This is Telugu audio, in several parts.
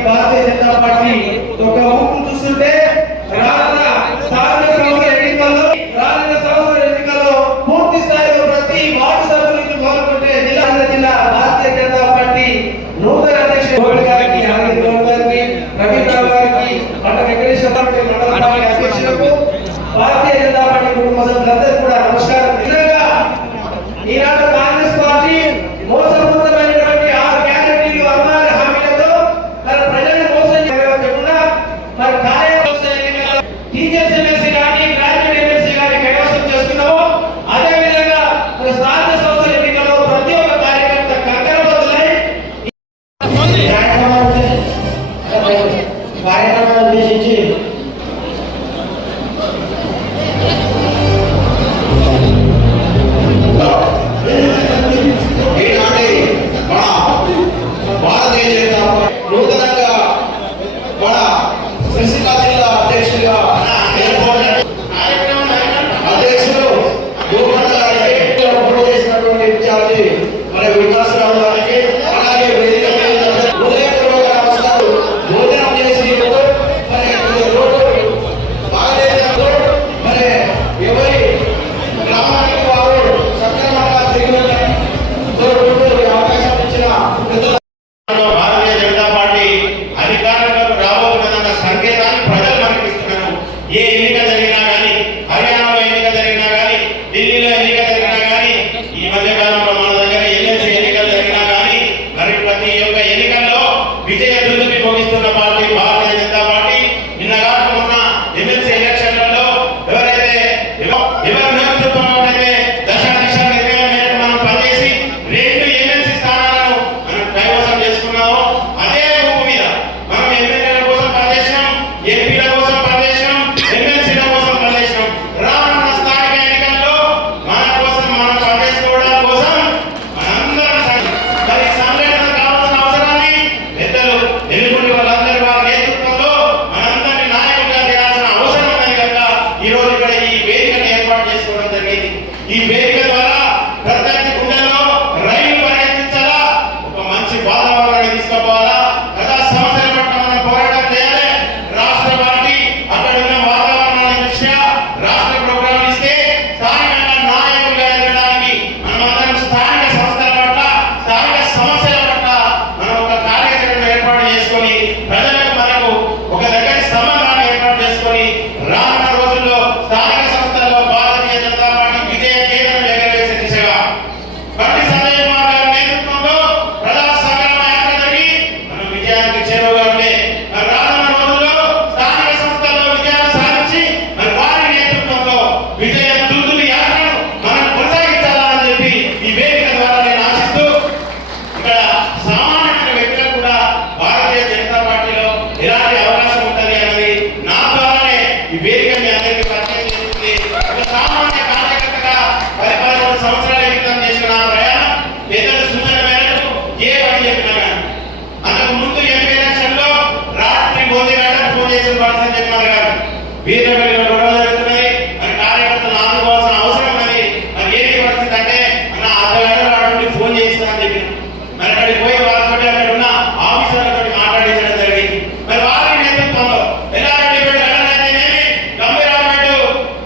भारतीय जनता पार्टी చూస్తుంటే రానున్న స్థానిక సంస్థల ఎన్నికల్లో పూర్తి స్థాయిలో ప్రతి వార్డు సభ నుంచి మొదలుకుంటే జిల్లా భారతీయ జనతా పార్టీ నూతన అధ్యక్షుడు గారికి రవీంద్రరావు గారికి మండల అధ్యక్షులకు భారతీయ జనతా పార్టీ కుటుంబ సభ్యులందరూ కూడా నమస్కారం. ఈనాడు కాంగ్రెస్ పార్టీ మోసపూరితమైనటువంటి 6 గ్యారెంటీలు అమలు హామీలతో మన ప్రజలను మోసం చేయకుండా మన కార్యక్రమాలు టీచర్స్ ఎమ్మెల్సీ గాని గ్రాడ్యుయేట్ ఎమ్మెల్సీ గాని కైవసం చేస్తున్నామో అదే విధంగా మన స్థానిక సంస్థల ఎన్నికల్లో ప్రతి ఒక్క కార్యకర్త కంకరబద్దులై కార్యక్రమాన్ని ఉద్దేశించి వీర గల్లీలో గొడవ జరుగుతున్నాయి, మరి కార్యకర్తలు ఆదుకోవాల్సిన అవసరం ఉన్నది. మరి ఏంటి పరిస్థితి అంటే అన్న అర్ధగంట నుండి ఫోన్ చేస్తా అని చెప్పి మరి అక్కడికి పోయి వాళ్ళతో అక్కడ ఉన్న ఆఫీసర్లతో మాట్లాడించడం జరిగింది. మరి వారి నేతృత్వంలో ఎల్లారెడ్డిపేట గణనైతేనేమి, గంభీరావుపేట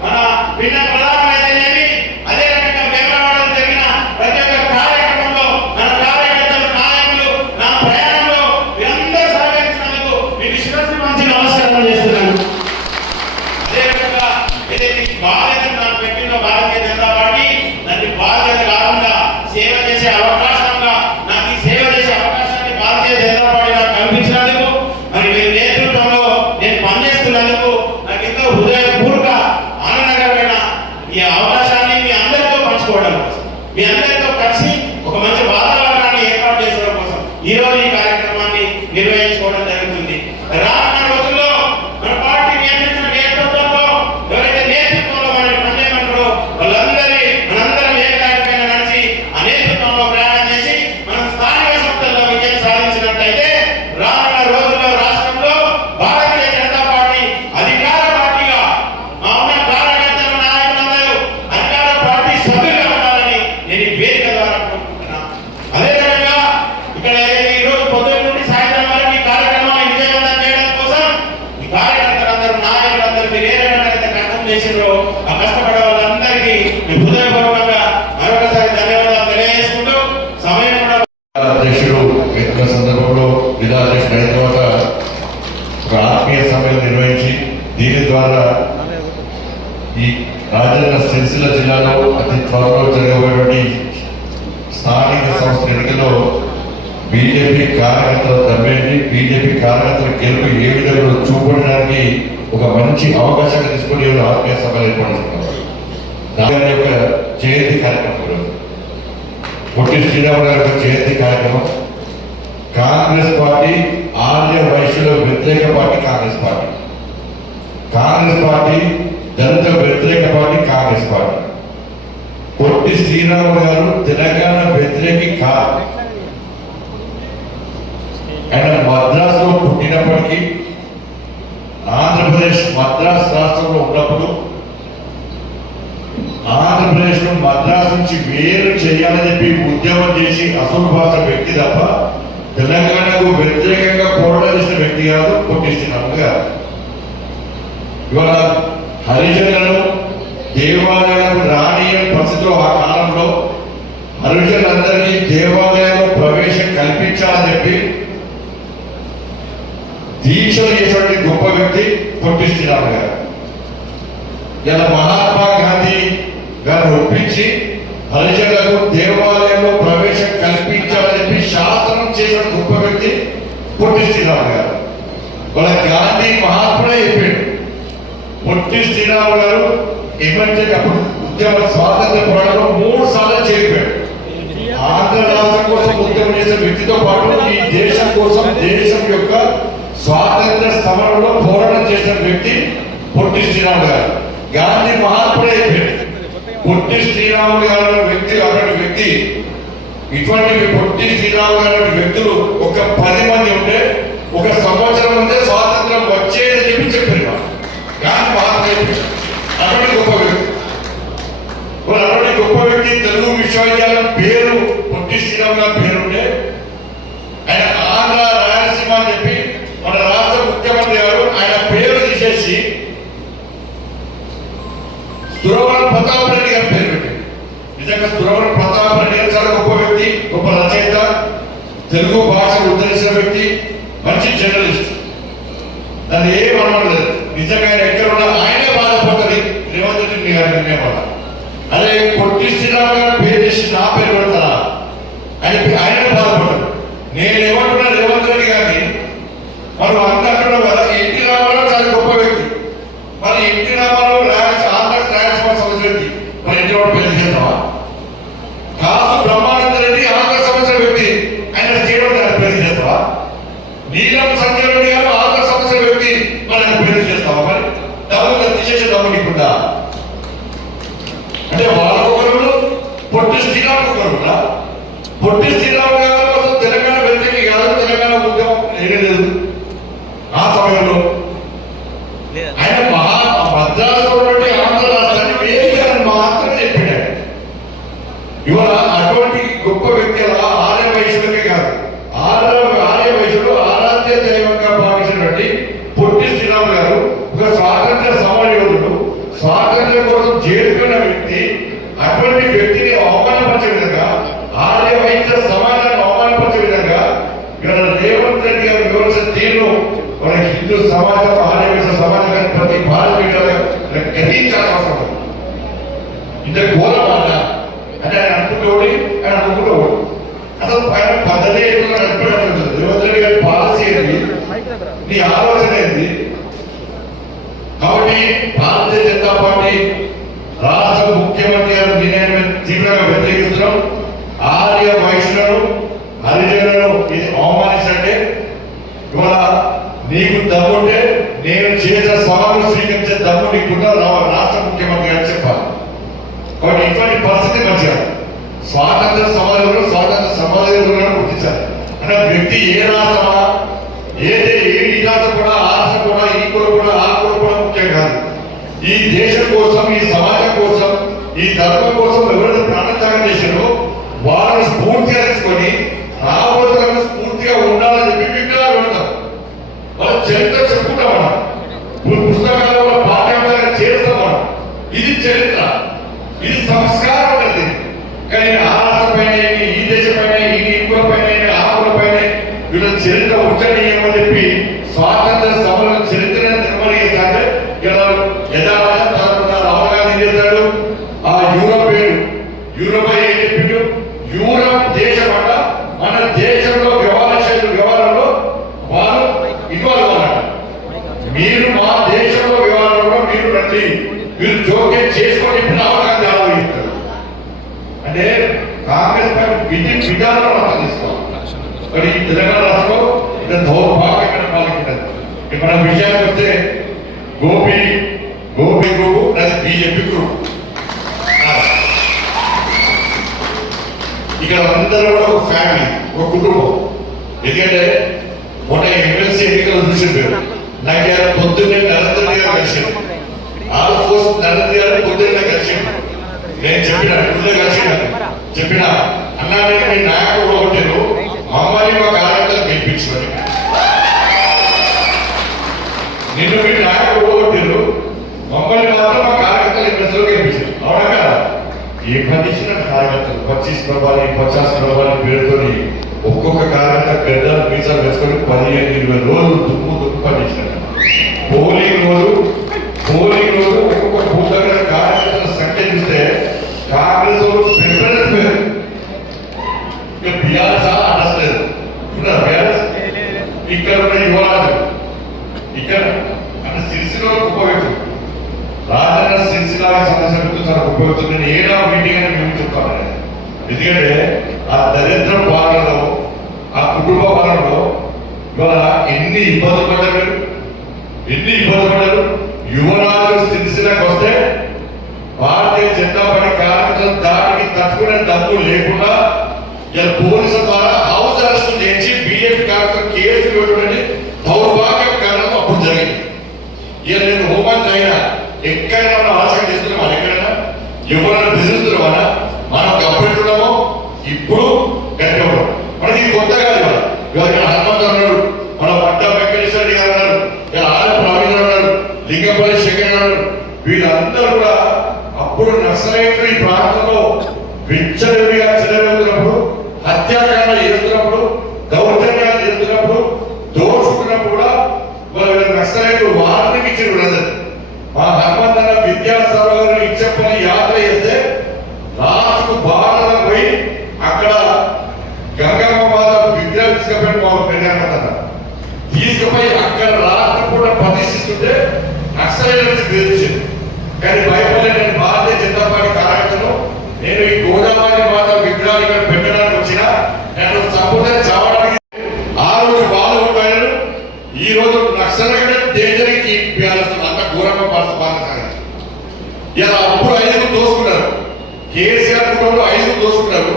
మన భిన్న ప్రధానమైతేనేమి, అదే రకంగా వేమలవాడలో జరిగిన ప్రతి ఒక్క కార్యక్రమంలో మన కార్యకర్తలు, నాయకులు నా ప్రయాణంలో మీరందరూ సహకరించినందుకు మీకు శిరస్సు మంచి నమస్కారం చేస్తున్నాను. అదే రకంగా ఏదైతే ఈ బాధ్యత నాకు పెట్టిందో భారతీయ జనతా పార్టీ దాన్ని బాధ్యత కాకుండా సేవ చేసే అవకాశంగా నాకు ఈ సేవ చేసే అవకాశాన్ని భారతీయ జనతా పార్టీ నాకు కల్పించినందుకు, మరి మీ నేతృత్వంలో నేను పనిచేస్తున్నందుకు నాకు ఎంతో హృదయపూర్వక ఆనందకరమైన ఈ అవకాశాన్ని మీ అందరితో పంచుకోవడం కోసం, మీ అందరితో కలిసి ఒక మంచి వాతావరణాన్ని ఏర్పాటు చేసుకోవడం కోసం ఈ రోజు ఈ కార్యక్రమాన్ని నిర్వహించుకోవడం జరుగుతుంది. రానున్న రోజుల్లో మన పార్టీ నియమించిన నేతృత్వంలో ఎవరైతే నేతృత్వంలో మనకి పనిచేయమంటారో మనందరం ఏకదాటిపైన నడిచి ఆ నేతృత్వంలో ప్రయాణం చేసి మనం స్థానిక సంస్థల్లో విజయం సాధించినట్లయితే రానున్న రోజుల్లో రాష్ట్రంలో భారతీయ జనతా పార్టీ అధికార పార్టీగా మా ఉన్న కార్యకర్తలు, నాయకులందరూ అధికార పార్టీ సభ్యులుగా ఉండాలని నేను ఈ వేదిక ద్వారా కోరుకుంటున్నాను. అదే రకంగా ఇక్కడ ఈ రోజు పొద్దున్న నుండి సాయంత్రం వరకు ఈ కార్యక్రమాన్ని విజయవంతం చేయడం కోసం ఈ కార్యకర్తలందరూ, నాయకులందరూ మీరు ఏ రకంగా కష్టం చేసిండ్రో ఆ కష్టపడే వాళ్ళందరికీ మీ హృదయపూర్వకంగా మరొకసారి ధన్యవాదాలు తెలియజేసుకుంటూ సమయం కూడా అధ్యక్షుడు ఎన్నికల సందర్భంలో జిల్లా అధ్యక్షుడు అయిన తర్వాత ఒక ఆత్మీయ సభలు నిర్వహించి దీని ద్వారా ఈ రాజన్న సిరిసిల్ల జిల్లాలో అతి త్వరలో జరగబోయేటువంటి స్థానిక సంస్థల ఎన్నికల్లో బీజేపీ కార్యకర్తల దమ్మిని, బీజేపీ కార్యకర్తల గెలుపు ఏ విధంగా చూపడానికి ఒక మంచి అవకాశాన్ని తీసుకుని ఆత్మీయ సభలు ఏర్పడుతున్నారు. దాని యొక్క జయంతి కార్యక్రమం ఈరోజు పొట్టి శ్రీరాములు గారి యొక్క జయంతి కార్యక్రమం. కాంగ్రెస్ పార్టీ ఆర్య వైశ్యుల వ్యతిరేక party Congress party, Congress party దళిత వ్యతిరేక పార్టీ కాంగ్రెస్ పార్టీ. పొట్టి శ్రీరాములు గారు తెలంగాణ వ్యతిరేకి కాదు. ఆయన మద్రాసులో పుట్టినప్పటికీ ఆంధ్రప్రదేశ్ మద్రాసు రాష్ట్రంలో ఉన్నప్పుడు ఆంధ్రప్రదేశ్ ను మద్రాసు నుంచి వేరు చేయాలని చెప్పి ఉద్యమం చేసి అసలు భాష వ్యక్తి తప్ప తెలంగాణకు వ్యతిరేకంగా పోరాటం చేసిన వ్యక్తి కాదు పొట్టి శ్రీరాములు గారు. ఇవాళ హరిజనులను దేవాలయాలకు రానియని పరిస్థితిలో ఆ కాలంలో హరిజనులందరికీ దేవాలయాల్లో ప్రవేశం కల్పించాలని చెప్పి దీక్షలు చేసినటువంటి గొప్ప వ్యక్తి పొట్టి శ్రీరాములు గారు. ఇలా మహాత్మా గాంధీ గారు ఒప్పించి హరిజనులకు దేవాలయంలో ప్రవేశం కల్పించాలని చెప్పి శాస్త్రం చేసిన గొప్ప వ్యక్తి పొట్టి శ్రీరాములు గారు. వాళ్ళ గాంధీ మహాత్ముడే చెప్పాడు. పొట్టి శ్రీరాములు గారు ఎమర్జెన్సీ అప్పుడు ఉద్యమ స్వాతంత్ర పోరాటంలో 3 సార్లు చేరిపోయాడు. ఆంధ్ర రాష్ట్రం కోసం ఉద్యమం చేసిన వ్యక్తితో పాటు ఈ దేశం కోసం, దేశం యొక్క స్వాతంత్ర సమరంలో పోరాటం చేసిన వ్యక్తి పొట్టి శ్రీరాములు గారు. గాంధీ మహాత్ముడే చెప్పాడు. పొట్టి శ్రీరాములు గారు వ్యక్తి అటువంటి వ్యక్తి, ఇటువంటి పొట్టి శ్రీరాములు గారి వ్యక్తులు ఒక 10 మంది ఉంటే ఒక సంవత్సరం ముందే స్వాతంత్రం వచ్చేదని చెప్పి చెప్పారు. గాంధీ మహాత్ముడు అటువంటి గొప్ప వ్యక్తి. అటువంటి గొప్ప వ్యక్తి తెలుగు విశ్వవిద్యాలయం పేరు పొట్టి శ్రీరాములు గారి పేరుంటే ఆయన ఆంధ్ర రాయలసీమ అని చెప్పి మన రాష్ట్ర ముఖ్యమంత్రి గారు ఆయన పేరు తీసేసి దురవరం ప్రతాప్ రెడ్డి గారి పేరు పెట్టారు. నిజంగా దురవరం ప్రతాప్ రెడ్డి గారు చాలా గొప్ప వ్యక్తి, గొప్ప రచయిత, తెలుగు భాషను ఉద్ధరించిన వ్యక్తి, మంచి జర్నలిస్ట్. దాన్ని ఏం అనలేదు. నిజంగా ఆయన ఎక్కడ ఉన్నా ఆయనే బాధపడుతుంది రేవంత్ రెడ్డి గారి నిర్ణయం వల్ల. అదే పొట్టి శ్రీరాములు గారు పేరు చేసి నా పేరు పెడతారా ఆయనే బాధపడతాడు. నేను ఏమంటున్నా రేవంత్ రెడ్డి గారిని మనం అంతా అంటున్నాం కదా, ఎన్టీ రామారావు చాలా గొప్ప వ్యక్తి. మరి ఎన్టీ రామారావు రాయలసీమ సంవత్సరం వ్యక్తి, మరి ఎన్టీ రామారావు పేరు చేద్దామా? కాసు బ్రహ్మానంద రెడ్డి ఆంధ్ర సంవత్సరం వ్యక్తి, ఆయన స్టేట్ గారి పేరు చేస్తావా? నీలం సంజయ్ రెడ్డి గారు ఆంధ్ర సంవత్సరం వ్యక్తి, మరి ఆయన పేరు చేస్తావా? మరి డబ్బులు తీసేసే డబ్బు నీకుందా? అంటే వాళ్ళకొకరు పొట్టి శ్రీరాములు ఒకరు. పొట్టి శ్రీరాములు గారు అసలు తెలంగాణ వ్యక్తికి కాదు, తెలంగాణ ఉద్యమం లేదు ఆ సమయంలో. ఆయన రాజ్యాంగం కోసం చేరుకున్న వ్యక్తి అటువంటి వ్యక్తిని అవమానపరిచే విధంగా ఆర్య వైద్య సమాజాన్ని అవమానపరిచే విధంగా ఇక్కడ రేవంత్ రెడ్డి గారు వివరించిన తీరును మన హిందూ సమాజం ఆర్య వైద్య సమాజాన్ని ప్రతి భారతీయ గ్రహించాల్సిన అవసరం ఉంది. ఇంత ఘోరం మాట అంటే ఆయన అనుకుంటోడి ఆయన అనుకుంటోడు అసలు పైన పద్ధతి నడిపేటట్టు రేవంత్ రెడ్డి గారి పాలసీ ఏంటి, నీ ఆలోచన ఏంటి? కాబట్టి భారతీయ జనతా పార్టీ రాష్ట్ర ముఖ్యమంత్రి గారు నిర్ణయాన్ని తీవ్రంగా వ్యతిరేకిస్తున్నాం. ఆర్య వైశ్యులను హరిజనులను ఇది అవమానించంటే ఇవాళ నీకు దమ్ముంటే నేను చేసిన సవాలు స్వీకరించే దమ్ము నీకున్న రాష్ట్ర ముఖ్యమంత్రి గారు చెప్పాలి. కాబట్టి ఇటువంటి పరిస్థితి మంచిగా స్వాతంత్ర సమాజంలో స్వాతంత్ర సమాజంలో గుర్తించాలి. అంటే వ్యక్తి ఏ రాష్ట్రమా ఏ రాష్ట్రం కూడా ఆ రాష్ట్రం కూడా ఈ కులం కూడా ఆ కులం కూడా ముఖ్యం కాదు. ఈ దేశం కోసం ఈ సమాజం కోసం ఈ ధర్మం కోసం ఎవరైతే ప్రాణత్యాగం చేశారో వాళ్ళని స్ఫూర్తిగా తీసుకొని రాబోతులకు స్ఫూర్తిగా ఉండాలని చెప్పి విగ్రహాలు పెడతాం. వాళ్ళ చరిత్ర చెప్పుకుంటాం మనం, పుస్తకాలలో పాఠ్యాంశాలుగా చేస్తాం మనం. ఇది చరిత్ర, ఇది సంస్కారం ఉంటుంది. కానీ ఆ రాష్ట్రం పైన ఈ దేశం పైన ఈ కుల పైన ఆ కుల పైన వీళ్ళ చరిత్ర ఉంచనీయమని చెప్పి స్వాతంత్ర సమర చరిత్రను నిర్మలిస్తాంటే ఇలా రాహుల్ గాంధీ చేశాడు. ఆ యూరోప్ ఏం చెప్పిండు, యూరోప్ దేశం అంట మన దేశంలో వ్యవహారంలో వాళ్ళు ఇన్వాల్వ్ అన్నాడు. మీరు మా దేశంలో వ్యవహారంలో మీరు రండి, మీరు జోక్యం చేసుకొని రాహుల్ గాంధీ ఆలోచిస్తారు. అంటే కాంగ్రెస్ విధానం అర్థం తీసుకోవాలి. మరి ఈ తెలంగాణ రాష్ట్రంలో ఇంత దౌర్భాగ్యమైన పాలన. మన విషయానికి వస్తే గోపి గ్రూప్ అది బీజేపీ గ్రూప్. ఇక్కడ అందరూ కూడా ఒక ఫ్యామిలీ, ఒక కుటుంబం. ఎందుకంటే మొన్న ఎమ్మెల్సీ ఎన్నికలు చూసింటారు. నాకు ఇలా పొద్దున్నే నరేంద్ర గారు కలిసింది, ఆల్మోస్ట్ నరేంద్ర గారు పొద్దున్నే కలిసింది. నేను చెప్పిన అన్నా నేను మీ నాయకుడు ఒకటి మమ్మల్ని మా కార్యకర్తలు గెలిపించమని. నిన్ను మీ నాయకుడు ఒకటిరు మమ్మల్ని మాత్రం మా కార్యకర్తలు ఎమ్మెల్సీలో గెలిపించారు. అవునా కదా? ఏ పండించిన కార్యకర్తలు 25 ప్రభావి 50 ప్రభావి పేరుతో ఒక్కొక్క కార్యకర్త పెద్ద మీసాలు వేసుకొని 15-20 రోజులు దుమ్ము పండించినట్టు. పోలింగ్ రోజు ఒక్కొక్క బూత్ దగ్గర కార్యకర్తల సంఖ్య చూస్తే కాంగ్రెస్ ప్రిఫరెన్స్ పేరు బీఆర్ఎస్ అనట్లేదు. ఇక్కడ ఉన్న యువరాజు ఇక్కడ అంటే సిరిసిలో గొప్ప వ్యక్తి రాజన్న సిరిసిలా సమస్య చాలా గొప్ప వ్యక్తి. నేను ఏడా మీటింగ్ అని మేము చెప్తాను. ఎందుకంటే ఆ దరిద్ర పాలనలో ఆ కుటుంబ పాలనలో ఇవాళ ఎన్ని ఇబ్బందులు పడ్డారు. యువరాజు సిరిసిలకు వస్తే భారతీయ జనతా పార్టీ కార్యకర్తల దాడికి తట్టుకునే దమ్ము లేకుండా ఇలా పోలీసుల ద్వారా హౌస్ అరెస్ట్ చేసి బీజేపీ కార్యకర్తలు కేసు పెట్టాలని దౌర్భాగ్యం కారణం అప్పుడు జరిగింది. ఇలా నేను హోంమంత్రి అయినా ఎక్కడైనా మనం ఆలోచన చేస్తున్నాం, ఎక్కడైనా ఎవరైనా బెదిరిస్తున్నామా మనం గప్పట్టున్నామో ఇప్పుడు గట్టివ్వడం మనకి కొత్త కాదు. ఇవాళ హనుమంత్ అన్నాడు, మన పట్టా వెంకటేశ్వర రెడ్డి గారు అన్నారు, ఇలా ఆర్ ప్రవీణ్ అన్నారు, లింగపల్లి శేఖర్ అన్నారు. వీళ్ళందరూ కూడా అప్పుడు నక్సలైట్లు ఈ ప్రాంతంలో విచ్చలవిడిగా చెలరేగుతున్నప్పుడు, హత్యాకాండ చేస్తున్నప్పుడు, దౌర్జన్యాలు చేస్తున్నప్పుడు, దోచుకున్నప్పుడు కూడా వాళ్ళ నక్సలైట్లు వారికి ఇచ్చిన ఉండదు. మా హనుమంతన్న విద్యాసాగర్ గారు ఇచ్చప్పని యాత్ర చేస్తే రాజుకు బాగా పోయి అక్కడ గంగమ్మ మాత విగ్రహం తీసుకుపోయి మా పెళ్ళామన్న తీసుకుపోయి అక్కడ రాత్రి కూడా ప్రదర్శిస్తుంటే నక్సలైట్లు బెదిరించింది. కానీ భయపడే నేను భారతీయ జనతా పార్టీ కార్యకర్తను నేను ఈ గోదావరి మాత విగ్రహాలు ఇక్కడ పెట్టడానికి వచ్చిన నేను సంపూర్ణ చావడానికి ఆ రోజు బాధపడిపోయాను. ఈ రోజు నక్సలైట్ డేంజర్కి అంత ఘోరంగా పాల్గొన్నారు. ఇలా అప్పుడు 5 దోసుకున్నారు. కేసీఆర్ కుటుంబంలో 5 దోసుకున్నారు.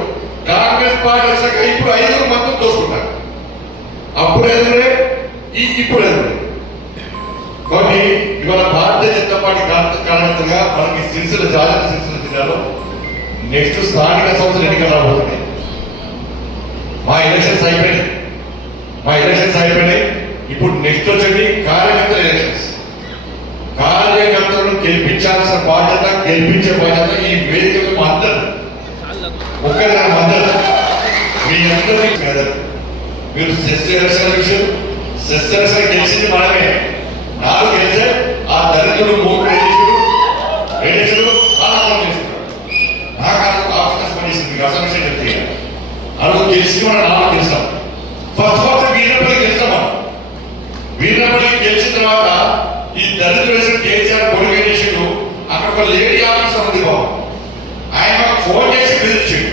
కాంగ్రెస్ పార్టీ వచ్చాక ఇప్పుడు 5 మొత్తం దోసుకున్నారు. అప్పుడు ఎదురే ఇప్పుడు ఎదురే. కాబట్టి ఇవాళ భారతీయ జనతా పార్టీ కార్యకర్తగా మనకి సిరిసిల్ల జిల్లాలో నెక్స్ట్ స్థానిక సంస్థల ఎన్నికలు రాబోతున్నాయి. మా ఎలక్షన్స్ అయిపోయినాయి. ఇప్పుడు నెక్స్ట్ వచ్చేది కార్యకర్తల ఎలక్షన్స్. కార్యకర్తలను గెలిపించాల్సిన బాధ్యత మీరు సెస్ ఎలక్షన్ విషయం సెస్ ఎలక్షన్ గెలిచింది మనమే. 4 గెలిచే ఆ దళితుడు 3 వేసుడు ఆనందం చేస్తున్నాడు. నాకు అందుకు అవకాశం పనిస్తుంది అసలు చెప్తే అడుగు గెలిచి మనం 4 గెలిచాం. ఫస్ట్ వీరపల్లి గెలిచాం. మనం వీరపల్లి గెలిచిన తర్వాత ఈ దళితుడు వేసిన కేసీఆర్ కొడుకు చేసాడు. అక్కడ ఒక లేడీ ఆఫీసర్ ఉంది బాబు, ఆయన ఫోన్ చేసి బెదిరించాడు.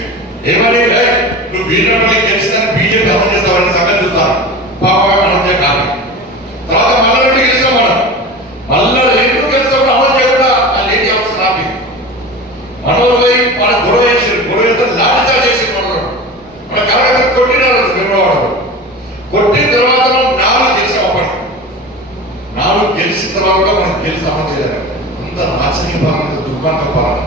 ఏమని నువ్వు వీరపల్లి గెలిచిదని బీజేపీ అమలు చేస్తామని సంగతి చూస్తాను పాపం అంటే కాదు. తర్వాత మళ్ళీ 2 గెలిచాం. మనం మళ్ళీ 2 గెలిచినప్పుడు అమలు చేయకుండా ఆ లేడీ ఆఫీసర్ ఆపి మనోరు పోయి మన గొడవ చేసారు. గొడవ చేస్తే లాఠీచార్జ్ చేసి మనోడు మన కరెక్ట్ కొట్టినారు. విమలవాడు కొట్టిన తర్వాత మనం 4 గెలిచాం. అప్పటికి 4 గెలిచిన తర్వాత కూడా మనం గెలిచి అమలు చేయలేదు. అంత రాజకీయ పాలన దుర్మార్గ పాలన.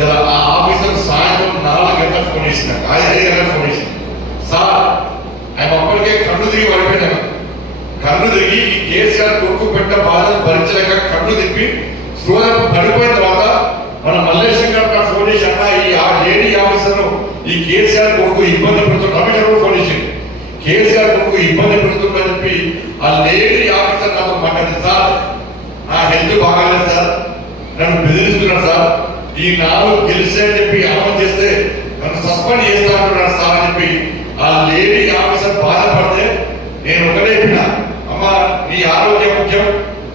ఇలా ఆ ఆఫీసర్ సాయంత్రం 4 గంటలకు ఫోన్ చేసిన 5 గంటలకు ఫోన్ చేసిన సార్ ఆయన అప్పటికే కన్ను తిరిగి పడిపోయినాను. కన్ను తిరిగి ఈ కేసీఆర్ కొడుకు పెట్ట బాధను భరించలేక కన్ను తిప్పి స్పృహ పడిపోయిన తర్వాత మన మల్లేశం గారు ఫోన్ చేసి అన్న ఈ లేడీ ఆఫీసర్ ఈ కేసీఆర్ కొడుకు ఇబ్బంది పెడుతున్న కమిషనర్ ఫోన్ చేసింది. కేసీఆర్ కొడుకు ఇబ్బంది పెడుతుందని చెప్పి ఆ లేడీ ఆఫీసర్ నాతో మాట్లాడింది. సార్ నా హెల్త్ బాగాలేదు సార్, నన్ను బెదిరిస్తున్నాడు సార్, ఈ 4 గెలిస్తే అని చెప్పి అమలు చేస్తే నన్ను సస్పెండ్ చేస్తా అంటున్నాడు సార్ అని చెప్పి ఆ లేడీ ఆఫీసర్ బాధపడితే నేను ఒకటే చెప్పిన, అమ్మ నీ ఆరోగ్యం ముఖ్యం,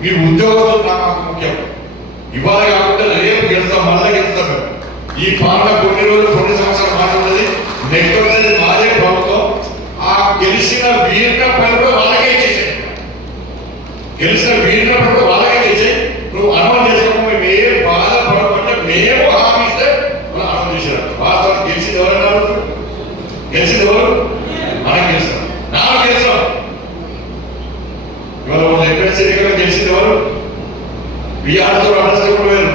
మీ ఉద్యోగస్తులు నాకు ముఖ్యం. ఇవాళ కాకుండా రేపు గెలుస్తాం, మళ్ళీ గెలుస్తాం. ఈ పాలన కొన్ని సంవత్సరాలు మాట్లాడుతుంది. నెక్స్ట్ వచ్చేది మాదే ప్రభుత్వం. ఆ గెలిచిన వీరిన పనులు వాళ్ళకే చేసాడు. గెలిచిన వీరిన పనులు వాళ్ళకే చేసాయి. నువ్వు అమలు చేసుకోవడం మేము ఏ బాధపడకుండా మేము హామీ ఇస్తే వాళ్ళు అమలు చేశారు. వాస్తవానికి గెలిచింది ఎవరన్నారు? గెలిచింది ఎవరు? మనం గెలుస్తాం. 4 గెలిచాం. ఇవాళ వాళ్ళు ఎక్కడ గెలిచింది ఎవరు? బీఆర్తో అండర్స్టాండ్ వేరు.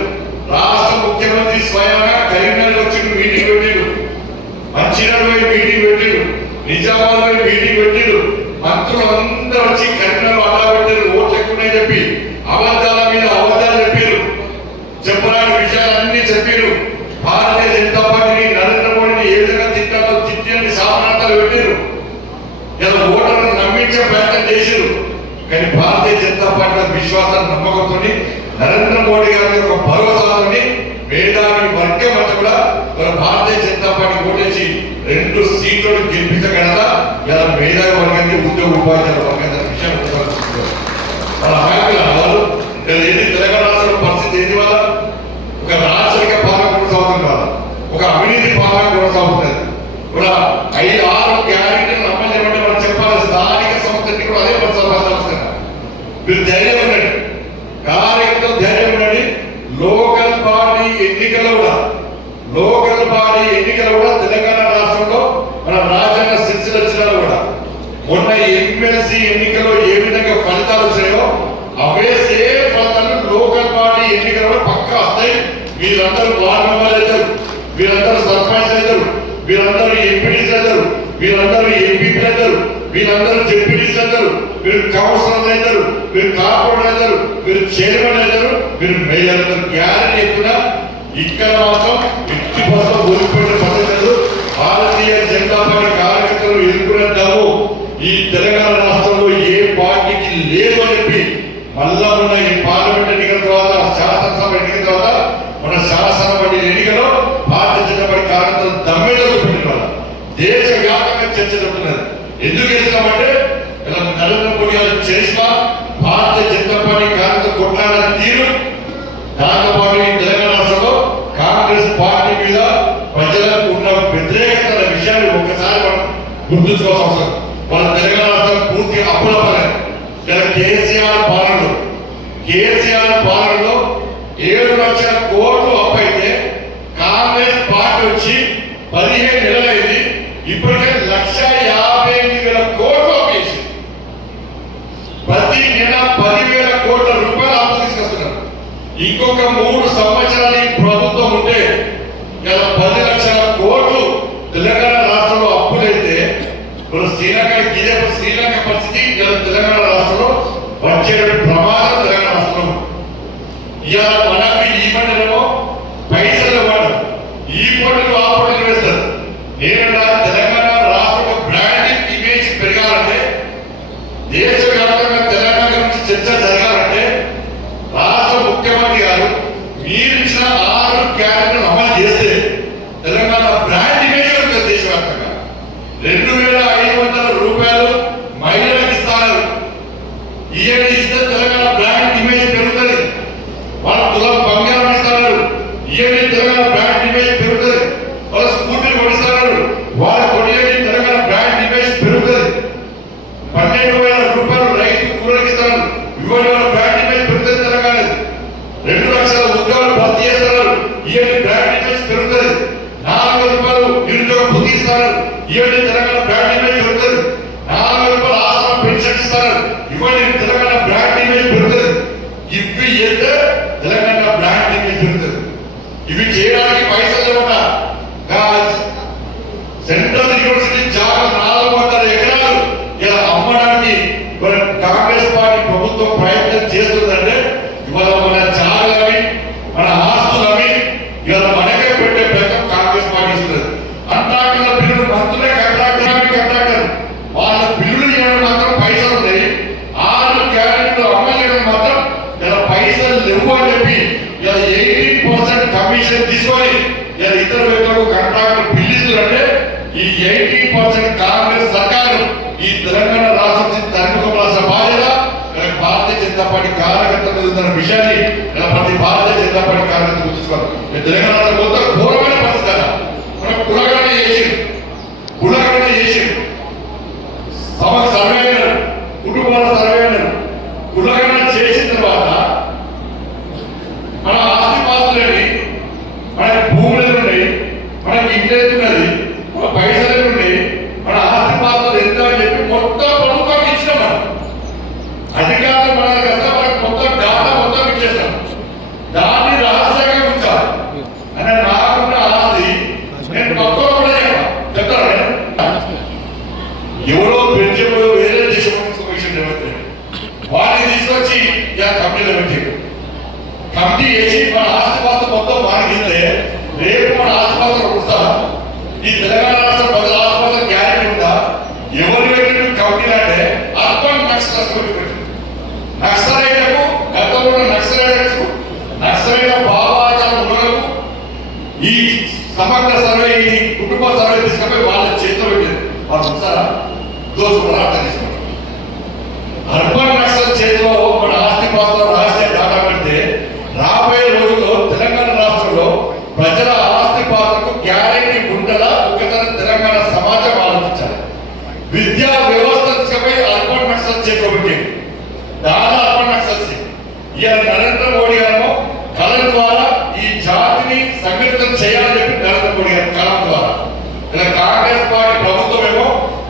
రాష్ట్ర ముఖ్యమంత్రి స్వయంగా కరీంనగర్ వచ్చి మీటింగ్ పెట్టిరు, మంచిర్యాల మీటింగ్ పెట్టిరు, నిజామాబాద్ మీటింగ్ పెట్టిరు. మంత్రులు అందరూ వచ్చి కరీంనగర్ అడ్డా పెట్టారు. ఓట్లు ఎక్కువనే చెప్పి అబద్ధాల మీద అబద్ధాలు చెప్పారు. చెప్పరాని విషయాలన్నీ చెప్పారు. భారతీయ జనతా పార్టీని నరేంద్ర మోడీని ఏ విధంగా తిట్టాలో తిట్టని శాపనార్థాలు పెట్టారు. ఇలా ఓటర్లను నమ్మించే ప్రయత్నం చేశారు. కానీ భారతీయ జనతా పార్టీ విశ్వాసాన్ని నమ్మకంతో నరేంద్ర మోడీ గారి ఒక భరోసాతోని మేధావి వర్గం అంతా కూడా భారతీయ జనతా పార్టీ ఓటేసి 2 సీట్లను గెలిపించగలదా ఇలా మేధావి వర్గాన్ని ఉద్యోగ ఉపాధ్యాయుల వర్గాన్ని విషయం వాళ్ళ హ్యాపీగా వాళ్ళు ఏంటి తెలంగాణ రాష్ట్రంలో పరిస్థితి ఏంటి? వల్ల ఒక రాజకీయ పాలన కొనసాగుతుంది, కాదు ఒక అవినీతి పాలన కొనసాగుతుంది. కూడా 5-6 గ్యారెంటీలు అమలు చేయమంటే మనం చెప్పాలి. స్థానిక సంస్థకి కూడా అదే కొనసాగుతుంది. మీరు ధైర్యం ఉండండి, కార్యకర్తలు ధైర్యం ఉండండి. లోకల్ బాడీ ఎన్నికలు కూడా తెలంగాణ రాష్ట్రంలో మన రాజ్యాంగ శిక్షణ వచ్చినా కూడా మొన్న ఎమ్మెల్సీ ఎన్నికల్లో ఏ విధంగా ఫలితాలు వచ్చాయో అవే సేమ్ ఫలితాలు లోకల్ బాడీ ఎన్నికల్లో పక్కా వస్తాయి. వీరందరూ వార్డు మెంబర్లు అవుతారు, వీరందరూ సర్పంచ్ అవుతారు, వీరందరూ ఎంపీడీస్ అవుతారు, వీరందరూ ఎంపీపీ అవుతారు, వీరందరూ జెడ్పీడీస్ అవుతారు, మీరు కౌన్సిలర్లు అవుతారు, మీరు కార్పొరేటర్ అవుతారు, మీరు చైర్మన్ అవుతారు, మీరు మేయర్ అవుతారు. గ్యారెంటీ చెప్తున్నా. ఇక్కడ మాత్రం 50% ఓడిపోయిన పద్ధతి లేదు. భారతీయ జనతా పార్టీ కార్యకర్తలు ఎదుర్కొనేద్దాము. ఈ తెలంగాణ రాష్ట్రంలో ఏ పార్టీకి లేదు అని చెప్పి మళ్ళా ఉన్న ఈ పార్లమెంట్ ఎన్నికల తర్వాత, శాసనసభ ఎన్నికల తర్వాత, మన శాసనసభ ఎన్నికలో భారతీయ జనతా పార్టీ కార్యకర్తలు దమ్మెలో పెట్టిన దేశ వ్యాప్తంగా చర్చ జరుగుతున్నది. ఎందుకు చేస్తామంటే ఇలా నరేంద్ర మోడీ గారు చేసిన భారతీయ జనతా పార్టీ కార్యకర్తలు కొట్లాడిన తీరు, దాంతోపాటు ఈ తెలంగాణ రాష్ట్రంలో కాంగ్రెస్ పార్టీ మీద ప్రజలకు ఉన్న వ్యతిరేకత విషయాన్ని ఒక్కసారి మనం గుర్తుంచుకోవాల్సిన అవసరం. మన తెలంగాణ రాష్ట్రం పూర్తి అప్పుల పాలన. కేసీఆర్ పాలనలో 7 లక్షల కోట్లు అప్పు అయితే కాంగ్రెస్ పార్టీ వచ్చి 15 నెలలైంది. ఇప్పటికే 1,58,000 కోట్లు అప్పు చేసింది. ప్రతి నెల 10,000 కోట్ల రూపాయలు అప్పు తీసుకొస్తున్నారు. ఇంకొక 3 సంవత్సరాలు ప్రభుత్వం ఉంటే ఇలా 10 లక్షల కోట్లు తెలంగాణ రాష్ట్రంలో అప్పులైతే శ్రీలంక పరిస్థితి తెలంగాణ రాష్ట్రంలో వచ్చే ప్రమాదం తెలంగాణ రాష్ట్రంలో. ఇవాళ మనకు ఈ పండుగలో పైసలు వాడు ఈ పండుగ ఆ పండుగ వేస్తారు. నేను తెలంగాణ రాష్ట్ర బ్రాండింగ్ ఇమేజ్ ముఖ్యమంత్రి గారు మీరు ఇచ్చిన 6 గ్యారెంటీలను అమలు చేస్తే తెలంగాణ బ్రాండ్ ఇమేజ్ ఉంటుంది దేశవ్యాప్తంగా. 2500 రూపాయలు మహిళలకు ఇస్తారు. ఇవన్నీ ఇస్తే తెలంగాణ బ్రాండ్ ఇమేజ్ పెరుగుతుంది. వాళ్ళ తులం బంగారం ఇస్తారు. ఇవన్నీ తెలంగాణ బ్రాండ్ ఇమేజ్ పెరుగుతుంది. వాళ్ళ స్కూటీలు కొనిస్తారు. వాళ్ళ కొనియని తెలంగాణ బ్రాండ్ ఇమేజ్ పెరుగుతుంది. 12,000 రూపాయలు రైతు కూరకి ఇస్తారు. ఇవన్నీ వాళ్ళ బ్రాండ్ ఇమేజ్ పెరుగుతుంది. తెలంగాణ 2 లక్షల ఉద్యోగాలు భర్తీ చేస్తారు. ఇవన్నీ బ్రాండ్ ఇమేజ్ పెరుగుతుంది. 4 రూపాయలు నిరుద్యోగ భృతి ఇస్తారు. ఇవన్నీ తెలంగాణ బ్రాండ్ ఇమేజ్ పెరుగుతుంది. 4 రూపాయలు ఆసరా పెన్షన్ ఇస్తారు. ఇవన్నీ తెలంగాణ బ్రాండ్ ఇమేజ్ పెరుగుతుంది. ఇవి చేస్తే తెలంగాణ బ్రాండ్ ఇమేజ్ పెరుగుతుంది. ఇవి చేయడానికి పైసలు లేవట. సెంట్రల్ యూనివర్సిటీ జాగా 400 ఎకరాలు ఇలా అమ్మడానికి మన కాంగ్రెస్ పార్టీ ప్రభుత్వం ప్రయత్నం చేస్తుందంటే ఇవాళ మన జాగాలని మన ఆస్తులని ఇవాళ మనకే పెట్టే ప్రయత్నం కాంగ్రెస్ పార్టీ ఇస్తుంది. అంటాకుల బిల్లులు మంత్రులే కట్టాక్టర్ వాళ్ళ బిల్లులు చేయడం మాత్రం పైసలు ఉన్నాయి. 6 గ్యారెంటీలు అమలు చేయడం మాత్రం ఇలా పైసలు లేవు అని చెప్పి ఇలా 18% కమిషన్ తీసుకొని ఇలా ఇతర వ్యక్తులకు కాంట్రాక్టర్ బిల్లు ఇస్తున్నారంటే ఈ 18% కాంగ్రెస్ సర్కారు ఈ తెలంగాణ రాష్ట్రం తరలిపోవాల్సిన బాధ్యత భారతీయ జనతా పార్టీ కార్యకర్తలు ఉందన్న విషయాన్ని ప్రతి భారతీయ జనతా పార్టీ కార్యకర్తలు గుర్తుంచుకోవాలి. తెలంగాణ రాష్ట్రం మొత్తం ఘోరమైన పరిస్థితి. మనం కులగణన చేసి సర్వే అయినారు, కుటుంబాల సర్వే అయినారు. కులగణన చేసిన తర్వాత మన ఆస్తిపాస్తులని మనకి భూములు ఉన్నాయి, మనకి ఇంటి ఉన్నది, మన పైసలు ఉన్నాయి, మన ఆస్తిపాస్తులు ఎంత అని చెప్పి మొత్తం ప్రభుత్వం ఇచ్చినాం. మనం అధికారులు మనకి కదా మనకు మొత్తం డాటా మొత్తం ఇచ్చేస్తాం. దాన్ని రహస్యంగా ఉంచాలి. అంటే నాకున్న ఆస్తి నేను మొత్తం కూడా చెప్తాను. ఎవరో పెంచబో వేరే దేశం వాటిని తీసుకొచ్చి ఇలా కంపెనీలో పెట్టారు. కమిటీ చేసి మన ఆస్తిపాస్తు మొత్తం వాడికిస్తే రేపు మన ఆస్తిపాస్తులు ఉందా? ఈ తెలంగాణ రాష్ట్రం ప్రజల ఆస్తిపాస్తుల గ్యారెంటీ ఉందా? ఎవరు పెట్టిన కమిటీలు అంటే అర్బన్ నక్సలైట్లకు గతంలో నక్సలైట్ భావాచారం ఉన్నలకు ఈ సమగ్ర సర్వే ఈ కుటుంబ సర్వే తీసుకపోయి వాళ్ళ చేతిలో పెట్టారు. వాళ్ళు చూస్తారా దోచుకున్నారు, అర్థం చేసుకోండి. అర్బన్ నక్సల్ చేతిలో మన ఆస్తిపాస్తుల రహస్య డాటా పెడితే రాబోయే రోజుల్లో తెలంగాణ రాష్ట్రంలో ప్రజల ఆస్తిపాస్తులకు గ్యారెంటీ ఉండాలా? ఒక్కసారి తెలంగాణ సమాజం ఆలోచించాలి. విద్యా వ్యవస్థ తీసుకపోయి అర్బన్ నక్సల్ చేతిలో పెట్టారు. దాదా అర్బన్ నక్సల్స్ ఇవాళ నరేంద్ర మోడీ గారు కలం ద్వారా ఈ జాతిని సంఘటితం చేయాలని చెప్పి నరేంద్ర మోడీ గారు కలం ద్వారా ఇలా కాంగ్రెస్ పార్టీ ప్రభుత్వం ఏమో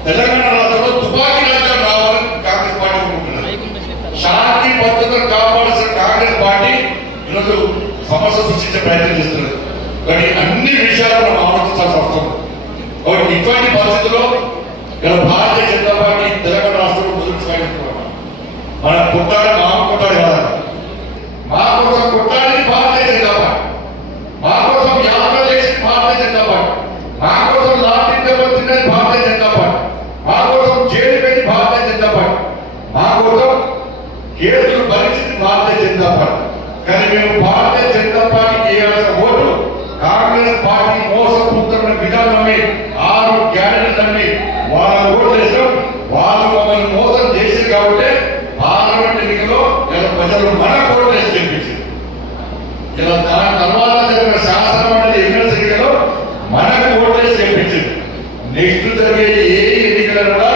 తెలంగాణ రాష్ట్రంలో తుపాకీ రాజ్యం రావాలని కాంగ్రెస్ పార్టీ అనుకుంటున్నారు. శాంతి భద్రతను కాపాడాల్సిన కాంగ్రెస్ పార్టీ ఈరోజు సమస్య సృష్టించే ప్రయత్నం చేస్తున్నారు. కానీ అన్ని విషయాలు మనం ఆలోచించాల్సిన అవసరం. కాబట్టి ఇటువంటి పరిస్థితుల్లో ఇలా భారతీయ జనతా పార్టీ తెలంగాణ రాష్ట్రంలో ముందుకు సాగుతున్నాం. మన పుట్టాడు మామ పుట్టాడు కదా, మా కోసం పుట్టాడి భారతీయ జనతా పార్టీ, మా కోసం యాత్ర చేసి భారతీయ జనతా పార్టీ, మా కోసం లాఠీ దెబ్బతిన్నది భారతీయ జనతా పార్టీ, మా కోసం జైలు పెట్టి భారతీయ జనతా పార్టీ, మా కోసం కేసులు భరించింది భారతీయ జనతా పార్టీ. కానీ మేము భారతీయ జనతా పార్టీకి వేయాల్సిన ఓటు కాంగ్రెస్ పార్టీ మోసపూరితమైన విధానాన్ని 6 గ్యారెంటీలన్నీ వాళ్ళ ఓటు చేసాం. వాళ్ళు మమ్మల్ని మోసం చేసి కాబట్టి పార్లమెంట్ ఎన్నికలో ప్రజలు మన ఓటు వేసి గెలిపించారు. ఇలా దాని తర్వాత జరిగిన శాసనమండలి ఎన్నికల ఎన్నికలో మనకు ఓటు వేసి గెలిపించారు. నెక్స్ట్ జరిగే ఏ ఎన్నికలు కూడా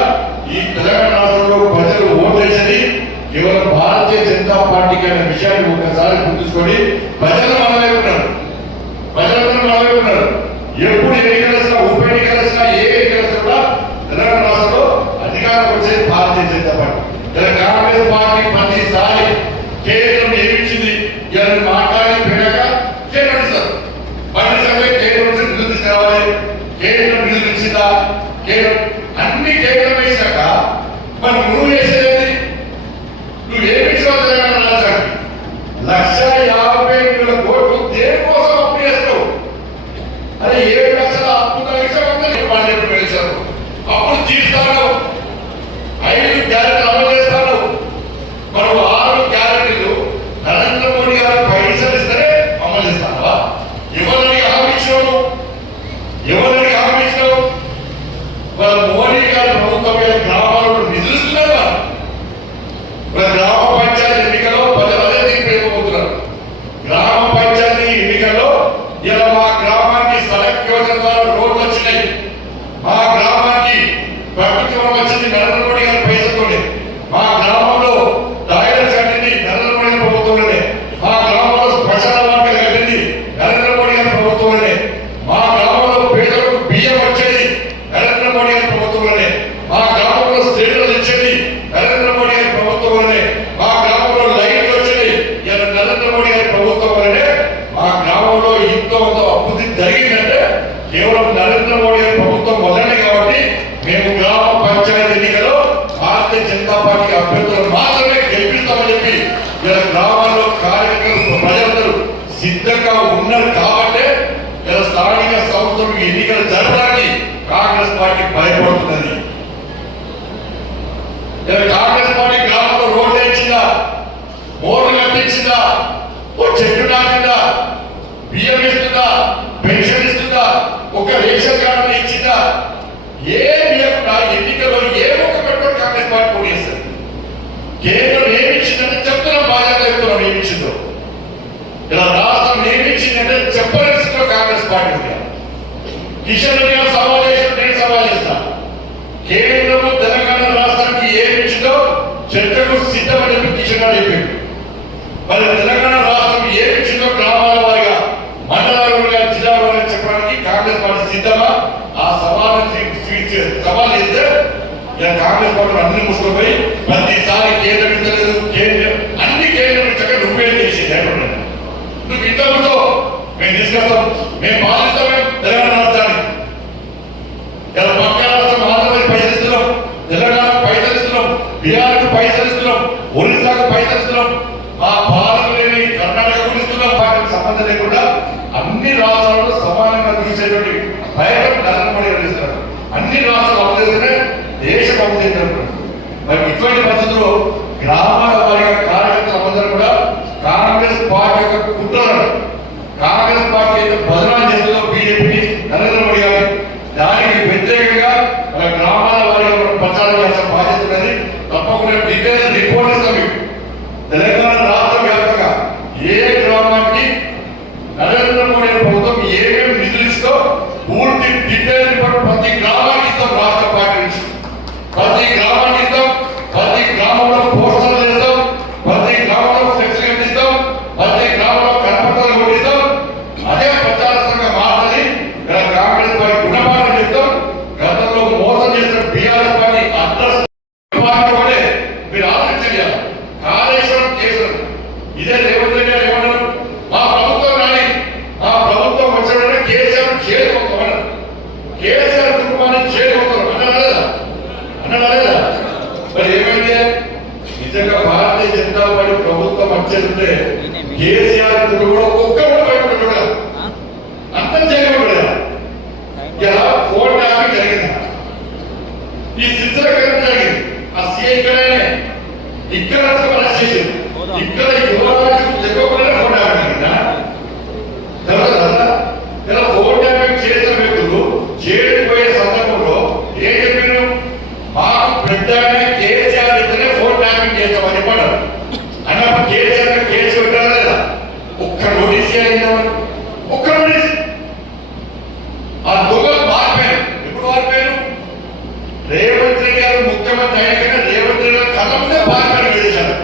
ఈ తెలంగాణ రాష్ట్రంలో ప్రజలు ఓటు వేసేది కేవలం భారతీయ జనతా పార్టీకి అనే విషయాన్ని ఒకసారి గుర్తుంచుకొని ప్రజలు మన వైపు ఉన్నారు. ప్రజలందరూ మన వైపు ఉన్నారు. ఎప్పుడు ఎన్నికలు వచ్చినా, ఉప ఎన్నికలు వచ్చినా, ఏ ఎన్నికలు వచ్చినా కూడా తెలంగాణ రాష్ట్రంలో అధికారం వచ్చేది భారతీయ జనతా పార్టీ. కాంగ్రెస్ పార్టీ ప్రతిసారి కేంద్రం నియమించింది ఇవన్నీ మాట్లాడి పెరిగాక కేంద్రం ఇస్తారు. పనిసంపై కేంద్రం నుంచి నిధులు తీసుకురావాలి. కేంద్రం నిధులు ఇచ్చిందా? కేంద్రం అన్ని కేంద్రం వేసాక మరి నువ్వు వేసేది నువ్వు ఏమిచ్చినావు? తెలంగాణ రాష్ట్రానికి 1,50,000 కోట్లు దేనికోసం అప్పు చేస్తావు? అదే 7 లక్షల అప్పు వేశారు. అప్పుడు తీస్తాను 5 గ్యారెంటీలు అమలు చేస్తాను. మనం 6 గ్యారెంటీలు ఎన్నికలు జరపడానికి కాంగ్రెస్ పార్టీ భయపడుతున్నది. కాంగ్రెస్ పార్టీ గ్రామంలో రోడ్లు వేయించిందా, మోర్లు కట్టించిందా, ఓ చెట్టు నాటిందా, బియ్యం ఇస్తుందా, పెన్షన్ ఇస్తుందా, ఒక రేషన్ కార్డు ఇచ్చిందా? ఏమి ఎన్నికల్లో ఏ ఒక్క పెట్టుబడి కాంగ్రెస్ పార్టీ పోటీ చేస్తారు. కేంద్రం ఏమిచ్చిందంటే చెప్తున్నాం, బాగా చెప్తున్నాం ఏమిచ్చిందో. ఇలా రాష్ట్రం ఏమిచ్చిందంటే చెప్పలేస్తుందో కాంగ్రెస్ పార్టీ ఉంది. కిషన్ రెడ్డి గారు సవాల్ చేసి నేను సవాల్ చేస్తా. కేంద్రము తెలంగాణ రాష్ట్రానికి ఏమిచ్చిందో చర్చకు సిద్ధమని చెప్పి కిషన్ గారు చెప్పారు. మరి తెలంగాణ రాష్ట్రం ఏమిచ్చిందో గ్రామాల వారిగా, మండలాల వారిగా, జిల్లాల వారిగా చెప్పడానికి కాంగ్రెస్ పార్టీ సిద్ధమా? ఆ సవాల్ చేస్తే కాంగ్రెస్ పార్టీ అన్ని ముసుకుపోయి ప్రతిసారి కేంద్రం ఇస్తలేదు, కేంద్రం అన్ని కేంద్రం ఇచ్చాక నువ్వే చేసేది. నువ్వు ఇంత కూర్చో, మేము తీసుకొస్తాం, మేము పాలిస్తాం తెలంగాణ రాష్ట్రాన్ని. ఇలా పక్క రాష్ట్రం ఆంధ్రప్రదేశ్ పైసలు ఇస్తున్నాం, తెలంగాణకు పైసలు ఇస్తున్నాం, బీహార్కు పైసలు ఇస్తున్నాం, ఒరిస్సాకు పైసలు ఇస్తున్నాం, మా పాలన లేని కర్ణాటకకు ఇస్తున్నాం. వాటికి సంబంధం లేకుండా అన్ని రాష్ట్రాల్లో సమానంగా చూసేటువంటి ప్రయత్నం నరేంద్ర మోడీ గారు చేస్తున్నారు. అన్ని రాష్ట్రాలు అమలు దేశం అమలు చేస్తున్నారు. మరి ఇటువంటి పరిస్థితుల్లో గ్రామాల వారిగా కార్యకర్తలందరూ కూడా కాంగ్రెస్ పార్టీ యొక్క కుట్రలను, కాంగ్రెస్ పార్టీ యొక్క బదనాలు చేస్తుందో బీజేపీ నరేంద్ర మోడీ గారు, దానికి వ్యతిరేకంగా గ్రామాల వారిగా ప్రచారం చేసిన బాధ్యత ఉన్నది. తప్పకుండా డీటెయిల్ రిపోర్ట్ ఇస్తాం. తెలంగాణ రాష్ట్ర వ్యాప్తంగా ఏ గ్రామానికి నరేంద్ర మోడీ ప్రభుత్వం ఏమేమి నిధులు ఇస్తో పూర్తి డీటెయిల్ రిపోర్ట్ ప్రతి గ్రామానికి ఇస్తాం. రాష్ట్ర పార్టీ నుంచి ప్రతి గ్రామానికి ఇస్తాం. ప్రతి గ్రామంలో పోస్టర్లు చేస్తాం, ప్రతి గ్రామంలో ఫ్లెక్స్ కట్టిస్తాం, ప్రతి గ్రామంలో కరపత్రాలు కొట్టిస్తాం. అదే ప్రచారంగా మాట్లాడి కాంగ్రెస్ పార్టీ గుణపాఠం చెప్తాం. గతంలో మోసం చేసిన బీఆర్ఎస్ పార్టీ అడ్రస్ కూడా మీరు ఆలోచించాలి. కాళేశ్వరం కేసులు ఇదే రేవంత్ రెడ్డి గారు ఏమన్నారు? మా ప్రభుత్వం కానీ మా ప్రభుత్వం వచ్చిన కేసీఆర్ చేరుకోవాలి, కేసీఆర్ కుటుంబాన్ని చేరుకోవాలి అన్నదా? మరి ఏమైతే నిజంగా భారతీయ జనతా పార్టీ ప్రభుత్వం వచ్చేస్తే కేసీఆర్ కుటుంబంలో ఒక్కరు భయపడకూడదు, అంతం చేయకూడదు. ఇలా ఫోన్ ట్యాపింగ్ జరిగింది, ఈ సిల్సిల జరిగింది. ఆ సీఐ ఇక్కడనే ఇక్కడ అరెస్ట్ చేసింది, ఇక్కడ యువరాజు తెగకుండా ఫోన్ ట్యాపింగ్ జరిగిందా? తెలవదా? ఇలా ఫోన్ ట్యాపింగ్ చేసిన వ్యక్తులు చేరిపోయే సందర్భంలో ఏం చెప్పారు? మాకు పెద్ద కేసీఆర్ ఇద్దరే ఫోన్ ట్యాపింగ్ చేస్తామని చెప్పారు. అన్నప్పుడు కేసీఆర్ కేసు పెట్టారా లేదా? ఒక్క నోటీస్ ఒక్క నోటీస్. ఆ దొంగలు మారిపోయారు. ఎప్పుడు మారిపోయారు? రేవంత్ రెడ్డి గారు ముఖ్యమంత్రి అయిన రేవంత్ రెడ్డి గారు కళ్ళ ముందే మారిపోయారు విదేశాలు.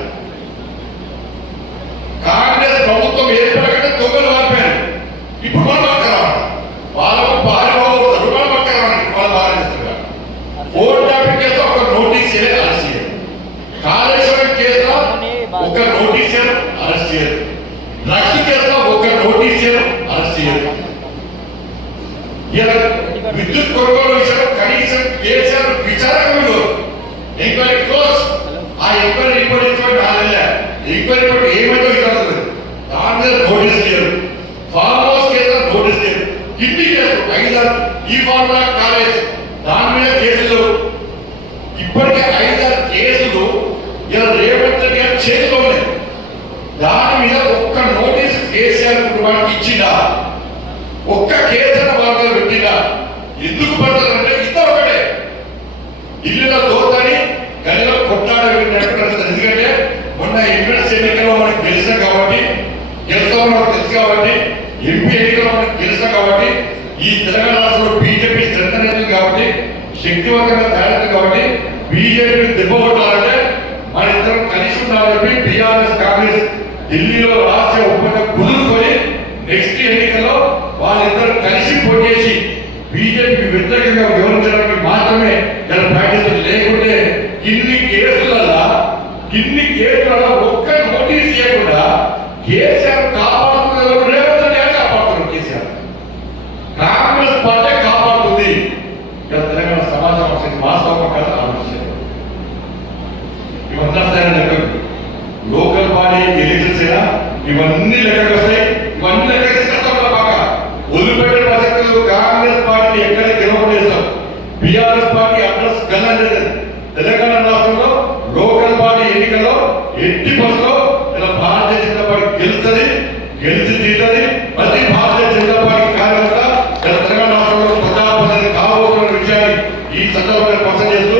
కాంగ్రెస్ ప్రభుత్వం ఏర్పడకంటే దొంగలు మారిపోయారు. ఇప్పుడు వాళ్ళు పక్కరావాలి, వాళ్ళకు పారిపోతారు, వాళ్ళు పక్కరావాలి, వాళ్ళు బాధిస్తున్నారు. ఫోన్ ట్యాపింగ్ కేసులో ఒక నోటీస్ అరెస్ట్ చేయరు. కాళేశ్వరం కేసులో ఒక నోటీస్ అరెస్ట్ చేయరు. డ్రగ్స్ కేసులో ఒక నోటీస్ అరెస్ట్ చేయరు. విద్యుత్ కొనుగోలు విషయంలో కనీసం కేసీఆర్ విచారణ ఎంక్వైరీ క్లోజ్. ఆ ఎంక్వైరీ రిపోర్ట్ ఇచ్చుకోండి, 4 నెలల ఎంక్వైరీ రిపోర్ట్ ఏమైతే విచారణ దాని మీద నోటీస్ చేయరు. ఫార్మ్ హౌస్ కేసులో నోటీస్ చేయరు. కిడ్నీ కేసు 5 ఈ ఫార్ములా కాలేజ్ దాని మీద కేసులు ఇప్పటికే 5 కేసులు ఇలా రేవంత్ రెడ్డి గారి చేతిలో ఉన్నాయి. దాని మీద ఒక్క నోటీసు కేసీఆర్ కుటుంబానికి ఇచ్చిందా? ఒక్క కేసుల వాళ్ళ పెట్టిందా? ఎందుకు పడతారంటే ఇద్దరు ఒకటే, ఇల్లులో దోతని గదిలో కొట్లాడ పెట్టినట్టు. ఎందుకంటే మొన్న ఎంపీఎస్ ఎన్నికల్లో మనకు గెలిచాం కాబట్టి, గెలుస్తామని మనకు తెలుసు కాబట్టి, ఎంపీ ఎన్నికల్లో మనకు గెలిచాం కాబట్టి, ఈ తెలంగాణ రాష్ట్రంలో బీజేపీ శ్రద్ధ అనేది కాబట్టి, శక్తివంతంగా తయారు కాబట్టి బీజేపీ దెబ్బ కొట్టాలంటే మన ఇద్దరం కలిసి ఉండాలని చెప్పి టీఆర్ఎస్ కాంగ్రెస్ ఢిల్లీలో రాష్ట్ర ఒప్పందం కుదుర్చుకొని నెక్స్ట్ ఎన్నికల్లో వాళ్ళిద్దరు కలిసి పోటీ చేసి బీజేపీ వ్యతిరేకంగా వివరించడానికి మాత్రమే ఇలా ప్రాక్టీస్. లేకుంటే ఇన్ని కేసులలో ఒక్క నోటీస్ చేయకుండా కేసీఆర్ కాపాడుతున్నారు, రేవంత్ రెడ్డి గారు కాపాడుతున్నారు. కేసీఆర్ కాంగ్రెస్ పార్టీ కాపాడుతుంది. తెలంగాణ సమాజం వాస్తవం కదా ఆలోచించారు. ఇవన్నీ లోకల్ బాడీ ఎలక్షన్స్ అయినా ఇవన్నీ లెక్కకు వస్తాయి. ఇవన్నీ లెక్క తీసుకొస్తాం. వదిలిపెట్టే ప్రసక్తులు కాంగ్రెస్ పార్టీ గెలిచి తీరుతుంది. ప్రతి భారతీయ జనతా పార్టీ కార్యకర్త తెలంగాణ రాష్ట్రంలో ప్రజాప్రతినిధి కాబోతున్న విషయాన్ని ఈ సందర్భంగా స్పష్టం చేస్తూ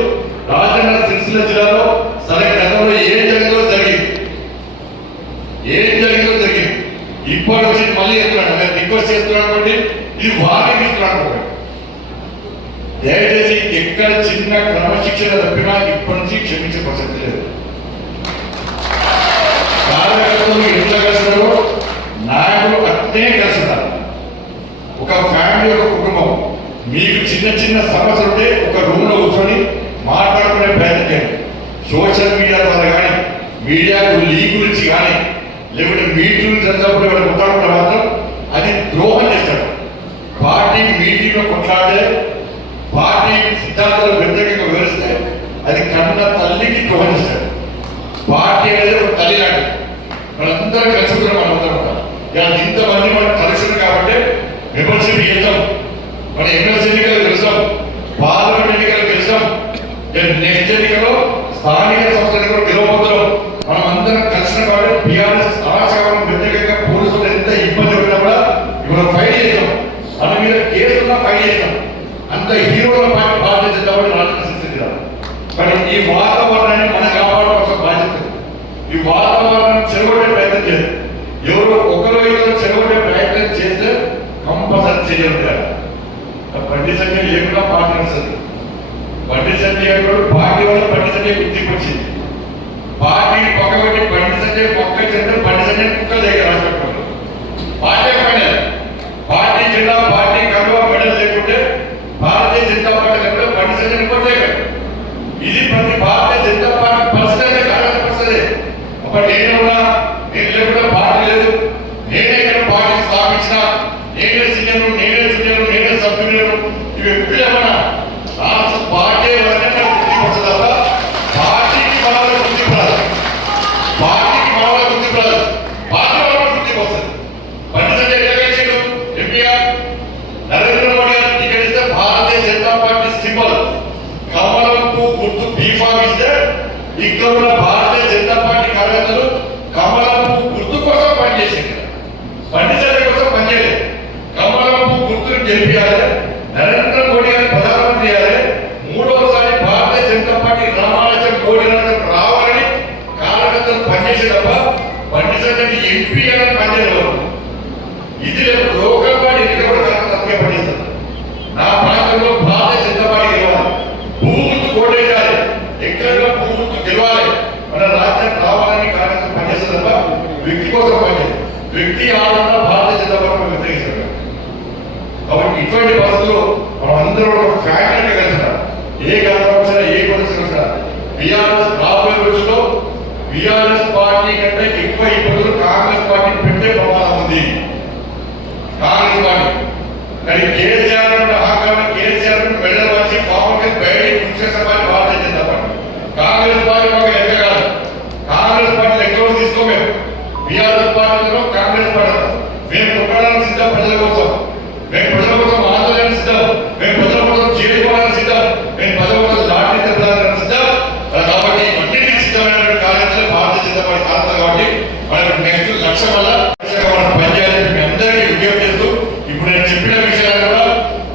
రాజన్న సిరిసిల్ల జిల్లాలో సరే గతంలో ఏం జరిగిందో జరిగింది. ఇప్పటి నుంచి మళ్ళీ చెప్తున్నాను, నేను రిక్వెస్ట్ చేస్తున్నాను, ఇది వారికి ఇస్తున్నాను. దయచేసి ఎక్కడ చిన్న క్రమశిక్షణ తప్పినా ఇప్పటి నుంచి క్షమించే ప్రసక్తి లేదు. కార్యకర్తలు ఎట్లా కలిసినారో నాయకులు అట్నే కలిసినారు. ఒక ఫ్యామిలీ, ఒక కుటుంబం. మీకు చిన్న చిన్న సమస్యలు ఉంటే ఒక రూమ్ లో కూర్చొని మాట్లాడుకునే ప్రయత్నం చేయండి. సోషల్ మీడియా ద్వారా కానీ, మీడియాకు లీక్ గురించి కానీ, లేకుంటే మీటింగ్ జరిగినప్పుడు ఎవరు కొట్లాడుకుంటే మాత్రం అది ద్రోహం చేస్తాడు. పార్టీ మీటింగ్లో కొట్లాడితే, పార్టీ సిద్ధాంతాలు వ్యతిరేకంగా వివరిస్తే అది కన్న తల్లికి ద్రోహం చేస్తాడు. పార్టీ అనేది ఒక తల్లి లాంటిది. మనందరం కలుసుకున్నాం, మనందరం ఉంటాం. ఇలా ఇంతమంది మనం కలిసి కాబట్టి మెంబర్షిప్ చేస్తాం, మన ఎమ్మెల్సీ ఎన్నికలు గెలుస్తాం, పార్లమెంట్ ఎన్నికలు గెలుస్తాం, నెక్స్ట్ ఎన్నికలో స్థానిక సంస్థ ఎన్నికలు గెలవబోతున్నాం. మనం అందరం కలిసిన కాబట్టి టీఆర్ఎస్ అరాచకం వ్యతిరేకంగా పోలీసులు ఎంత ఇబ్బంది పెట్టినా కూడా ఇప్పుడు ఫైట్ చేస్తాం. మన మీద కేసున్నా ఫైట్ చేస్తాం. అంత హీరోల పార్టీ భారతీయ జనతా పార్టీ రాజకీయ స్థితి. కానీ ఈ వాతావరణాన్ని మనం కాపాడుకోవాల్సిన బాధ్యత. ఈ వాతావరణాన్ని చెరగొట్టే ప్రయత్నం చేయదు. ఎవరో ఒకరో ఇద్దరు చెరగొట్టే ప్రయత్నం చేస్తే కంపల్సరీ చేయగలుగుతారు. బండి సంఖ్య లేకుండా పార్టీ వస్తుంది. బండి సంఖ్య పార్టీ వల్ల బండి సంఖ్య గుర్తింపు వచ్చింది. పార్టీ పక్క పెట్టి బండి సంజయ్ పక్క చెందిన బండి సంజయ్ కుక్క దగ్గర రాసిపెట్టుకోండి. పార్టీ ఫైనల్, పార్టీ జిల్లా, పార్టీ కడువ మెడల్ లేకుంటే భారతీయ జనతా పార్టీ లేకుంటే బండి సంజయ్ కొట్టే. ఇది ప్రతి భారతీయ జనతా పార్టీ పరిస్థితి కార్యక్రమ పరిస్థితి. ఒక నేను లేకుండా పార్టీ లేదు, నేనే ఇక్కడ పార్టీ స్థాపించిన, నేనే సీఎం, నేనే జూనియర్, నేనే సభ్యులు, ఇవి ఎప్పుడు ఏమన్నా రాష్ట్ర పార్టీ గుర్తింపు తప్ప పార్టీకి మనలో గుర్తింపు రాదు. పార్టీకి మనలో గుర్తింపు రాదు, పార్టీ మనలో గుర్తింపు వస్తుంది. బండి సంజయ్ ఎలాగేసాడు ఎంపీఆర్ నరేంద్ర మోడీ గారు టికెట్ ఇస్తే భారతీయ జనతా పార్టీ సింబల్ కమలం పువ్వు గుర్తు బీఫామ్ ఇస్తే ఇక్కడ ఉన్న భారతీయ జనతా పార్టీ కార్యకర్తలు కమలం పువ్వు గుర్తు కోసం పనిచేసింది. బండి సంజయ్ కోసం పనిచేయలేదు. కమలం పువ్వు గుర్తును గెలిపించాలి, నరేంద్ర మోడీ గారిని ప్రధానమంత్రి చేయాలి, మూడవసారి భారతీయ జనతా పార్టీ రామాలయం కోడినాథం రావాలని కార్యకర్తలు పనిచేసే తప్ప బండి సంజయ్ ఎంపీ అని పనిచేయలేదు. ఇది లోకల్ పార్టీ ఎన్నిక కూడా కార్యకర్తగా పనిచేస్తారు. నా ప్రాంతంలో భారతీయ జనతా పార్టీ గెలవాలి, భూములు కోటేయాలి, ఎక్కడ భూములు గెలవాలి, మన రాజ్యం రావాలని కార్యకర్తలు పనిచేస్తారు తప్ప వ్యక్తి కోసం పనిచేస్తారు. వ్యక్తి ఆధారంగా భారతీయ జనతా పార్టీ వ్యతిరేకిస్తారు. కాబట్టి ఇటువంటి పరిస్థితుల్లో మనం అందరూ ఒక ఫ్యాక్టరీగా కలిసినారు. ఏ గవర్నమెంట్ ఏ పరిస్థితి వచ్చినా బీఆర్ఎస్ రాబోయే రోజుల్లో బీఆర్ఎస్ పార్టీ కంటే ఎక్కువ ఇబ్బందులు కాంగ్రెస్ పార్టీ పెట్టే ప్రమాదం ఉంది. కాంగ్రెస్ పార్టీ కానీ కేసీఆర్ అంటే అహంకారం, కేసీఆర్ మెడల్ వచ్చి కాంగ్రెస్ బయటికి ముంచేసే party Bharatiya Janata party. Congress party ఒక లెక్క కాదు. కాంగ్రెస్ పార్టీ లెక్కలో తీసుకోమేము. బీఆర్ఎస్ పార్టీలో కాంగ్రెస్ పార్టీ మేము కొట్టడానికి సిద్ధం, ప్రజల కోసం మేము ప్రజల కోసం ఆందోళన సిద్ధం, మేము ప్రజల కోసం చేరుకోవడానికి సిద్ధం, మేము ప్రజల కోసం దాడి తెప్పడానికి సిద్ధం. కాబట్టి అన్నింటికి సిద్ధమైన కార్యక్రమాలు భారతీయ జనతా పార్టీ కార్యక్రమం. కాబట్టి మనకు నెక్స్ట్ లక్ష్యం వల్ల మనం పనిచేయాలని మీ అందరికీ విజ్ఞప్తి చేస్తూ ఇప్పుడు నేను చెప్పిన విషయాలు కూడా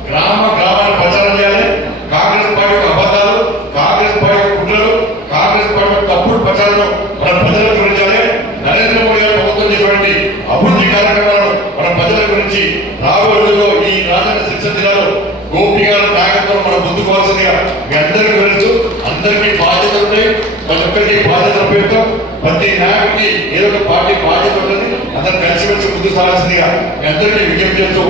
గ్రామాలు ప్రచారం చేయాలి. కాంగ్రెస్ పార్టీ అబద్ధాలు, కాంగ్రెస్ పార్టీ కుట్రలు, కాంగ్రెస్ పార్టీ తప్పుడు ప్రచారం మన ప్రజలకు గురించాలి. నరేంద్ర మోడీ గారు ప్రభుత్వం చేసినటువంటి అభివృద్ధి కార్యక్రమాలను మన ప్రజల గురించి రాబోయే రోజుల్లో ఈ రాజన్న సిరిసిల్ల జిల్లాలో గోపి గారి నాయకత్వం మనం ముందుకోవాల్సిందిగా మీ అందరికీ వివరిస్తూ, అందరికీ బాధ్యత ఉంటాయి. ప్రతి ఒక్కరికి బాధ్యత ఉపయోగం. ప్రతి నాయకుడికి ఏదో ఒక పార్టీ బాధ్యత ఉంటుంది. అందరూ కలిసిమెలిసి ముందుకు సాగాల్సిందిగా మీ అందరికీ విజ్ఞప్తి చేస్తూ